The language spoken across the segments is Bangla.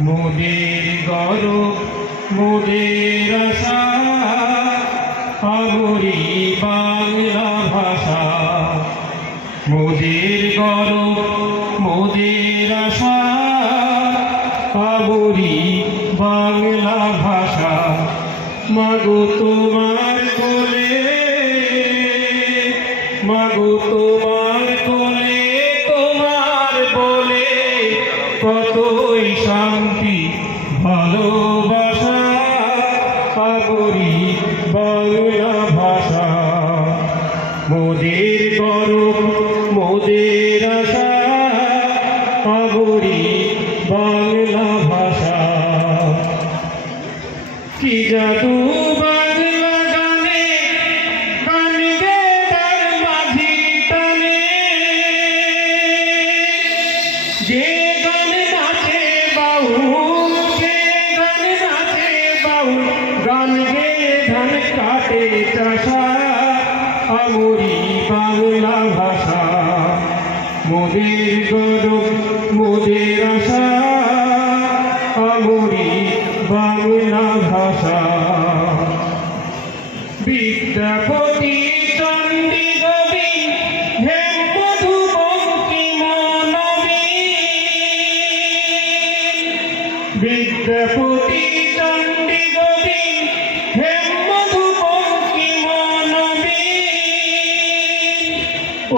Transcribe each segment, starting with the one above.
মোদের গৌরব মোদের আশা আমরি বাংলা ভাষা। মোদের গৌরব মোদের আশা আমরি বাংলা ভাষা। মাগো তোমার কোলে, মাগো তোমার কোলে, তোমার বলে কতই শান্তি ভালোবাসা আমরি বাংলা ভাষা। মোদের গৌরব মোদের আশা আমরি বাংলা ভাষা। কি জাদু বাংলা গানে, গান গে তার মাঝি টানে, যে গান নাচে বাউল, যে গান নাচে বাউল, গান গে ধান কাটে চাষা আমরি বাংলা ভাষা। মোদের গৌরব মোদের আশা আমরি বাংলা ভাষা। বিদ্যাপতি চণ্ডী গোবিন্দ হেম মধু বঙ্কিম নবীন। বিদ্যাপতি চণ্ডী গোবিন্দ হেম মধু বঙ্কিম নবীন।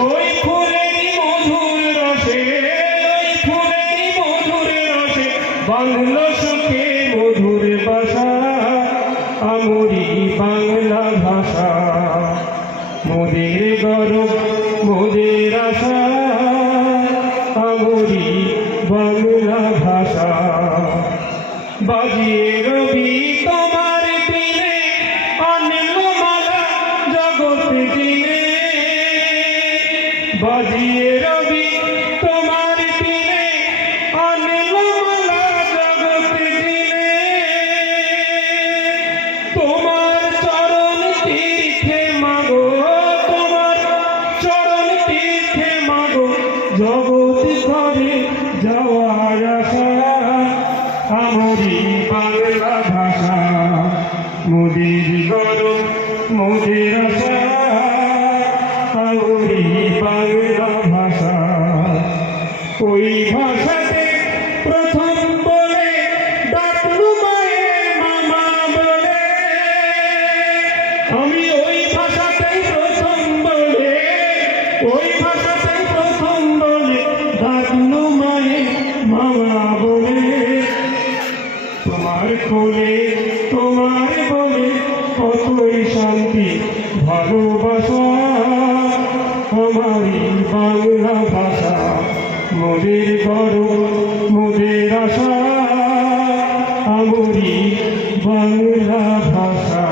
ওই ফুলেরই মধুর রসে, ওই ফুলেরই মধুর রসে বাংলা সুখে মধুর ভাষা আমরি বাংলা ভাষা। মোদের গৌরব মোদের আশা আমরি বাংলা ভাষা। বাজিয়ে রবি তোমার দিনে অনিল মালা জগৎ দিনে, বাজিয়ে রবি তোমার দিনে অনিল মালা জগৎ দিনে। তোমার চরণ তীর্থে মাগো, তোমার চরণ তীর্থে মাগো জগৎ করে যাওয়ার আশা আমরি বাংলা ভাষা। মোদের গৌরব মোদের আশা আমরি বাংলা ভাষা। ওই ভাষাতে প্রথম বলে ডাকলু মায়ের মামা বলে, আমি ওই ভাষাতেই প্রথম বলে, ওই ভাষাতেই প্রথম বলে ডাকলু মায়ের মামা বলে। তোমার কোলে তোমার বলে কতই শান্তি ভালোবাসা আমারি বাংলা ভাষা। মোদের গৌরব মোদের আশা আমরি বাংলা ভাষা।